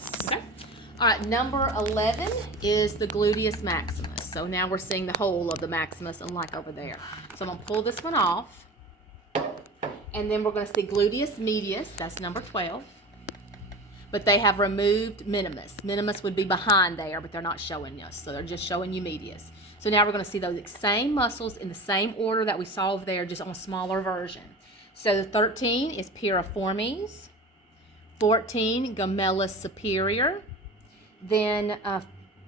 Yes. Okay. All right, number 11 is the gluteus maximus. So now we're seeing the whole of the maximus, unlike over there. So I'm going to pull this one off. And then we're going to see gluteus medius. That's number 12. But they have removed minimus. Minimus would be behind there, but they're not showing us. So they're just showing you medius. So now we're going to see those same muscles in the same order that we saw over there, just on a smaller version. So 13 is piriformis. 14, gemellus superior. Then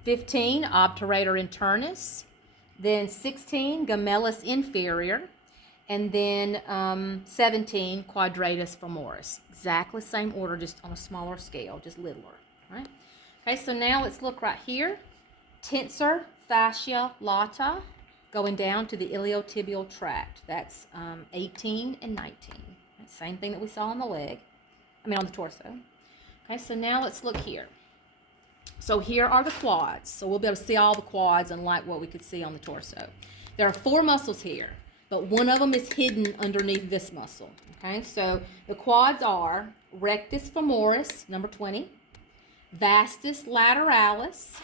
15, obturator internus. Then 16, gemellus inferior. And then 17, quadratus femoris. Exactly the same order, just on a smaller scale, just littler. Right? Okay, so now let's look right here. Tensor fascia lata, going down to the iliotibial tract. That's 18 and 19. Same thing that we saw on the leg. On the torso. Okay, so now let's look here. So here are the quads. So we'll be able to see all the quads, unlike what we could see on the torso. There are 4 muscles here, but one of them is hidden underneath this muscle. Okay, so the quads are rectus femoris, number 20, vastus lateralis,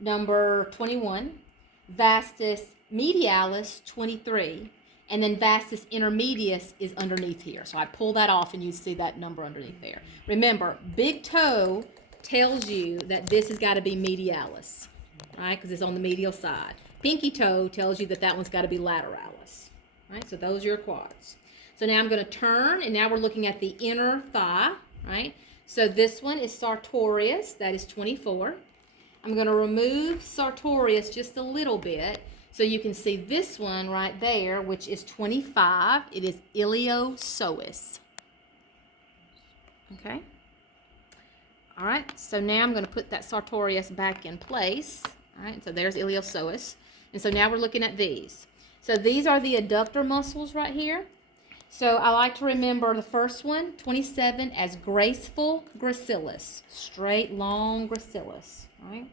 number 21, vastus medialis, 23, and then vastus intermedius is underneath here. So I pull that off and you see that number underneath there. Remember, big toe tells you that this has got to be medialis, right? Because it's on the medial side. Pinky toe tells you that that one's got to be lateralis, right? So those are your quads. So now I'm going to turn, and now we're looking at the inner thigh, right? So this one is sartorius, that is 24. I'm going to remove sartorius just a little bit so you can see this one right there, which is 25. It is iliopsoas. Okay? All right, so now I'm going to put that sartorius back in place. All right, so there's iliopsoas. And so now we're looking at these. So these are the adductor muscles right here. So I like to remember the first one, 27, as graceful gracilis, straight, long gracilis, right?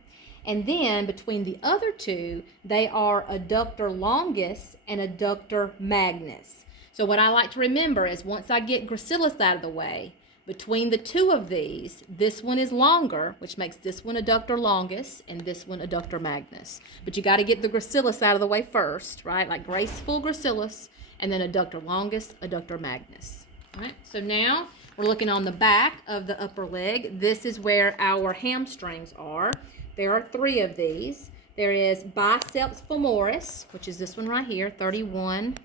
And then between the other two, they are adductor longus and adductor magnus. So what I like to remember is once I get gracilis out of the way, between the two of these, this one is longer, which makes this one adductor longus and this one adductor magnus. But you got to get the gracilis out of the way first, right? Like graceful gracilis, and then adductor longus, adductor magnus. All right, so now we're looking on the back of the upper leg. This is where our hamstrings are. There are 3 of these. There is biceps femoris, which is this one right here, 31.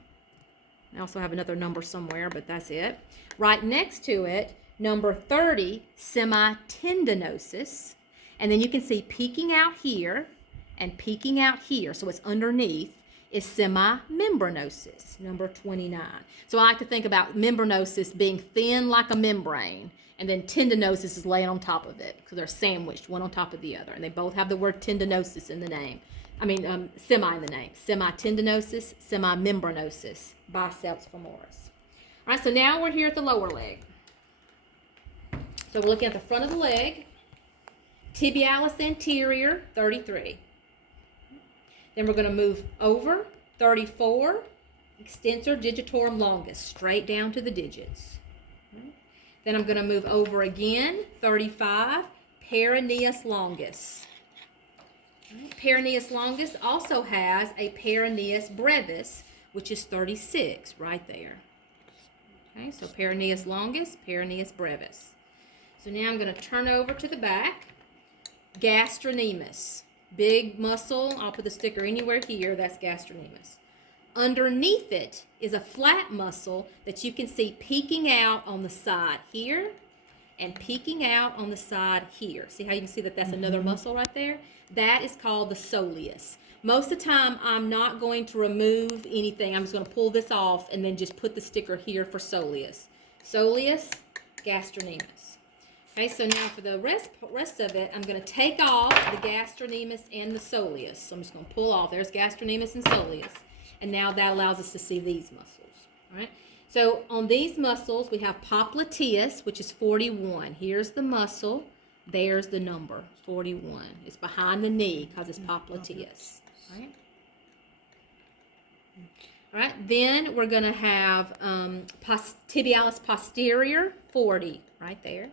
I also have another number somewhere, but that's it. Right next to it, number 30, semitendinosus. And then you can see peeking out here and peeking out here, so it's underneath, is semimembranosus, number 29. So I like to think about membranosus being thin like a membrane, and then tendinosus is laying on top of it because they're sandwiched, one on top of the other. And they both have the word tendinosus in the name. Semi in the name. Semitendinosus, semimembranosus, biceps femoris. All right, so now we're here at the lower leg. So we're looking at the front of the leg. Tibialis anterior, 33. Then we're going to move over, 34, extensor digitorum longus, straight down to the digits. Then I'm going to move over again, 35, peroneus longus. Peroneus longus also has a peroneus brevis, which is 36 right there. Okay, so peroneus longus, peroneus brevis. So now I'm going to turn over to the back. Gastrocnemius, big muscle. I'll put the sticker anywhere here. That's gastrocnemius. Underneath it is a flat muscle that you can see peeking out on the side here and peeking out on the side here. See how you can see that that's another muscle right there? That is called the soleus. Most of the time, I'm not going to remove anything. I'm just going to pull this off and then just put the sticker here for soleus. Soleus, gastrocnemius. Okay, so now for the rest of it, I'm going to take off the gastrocnemius and the soleus. So I'm just going to pull off. There's gastrocnemius and soleus. And now that allows us to see these muscles. All right. So on these muscles, we have popliteus, which is 41. Here's the muscle. There's the number, 41. It's behind the knee because it's popliteus. All right. All right. Then we're going to have tibialis posterior, 40, right there.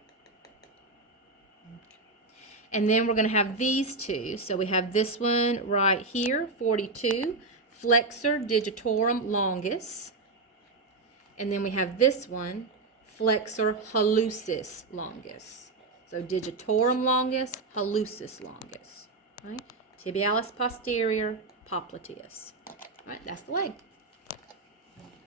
And then we're going to have these two. So we have this one right here, 42, flexor digitorum longus. And then we have this one, flexor hallucis longus. So digitorum longus, hallucis longus. Right? Tibialis posterior, popliteus. All right, that's the leg.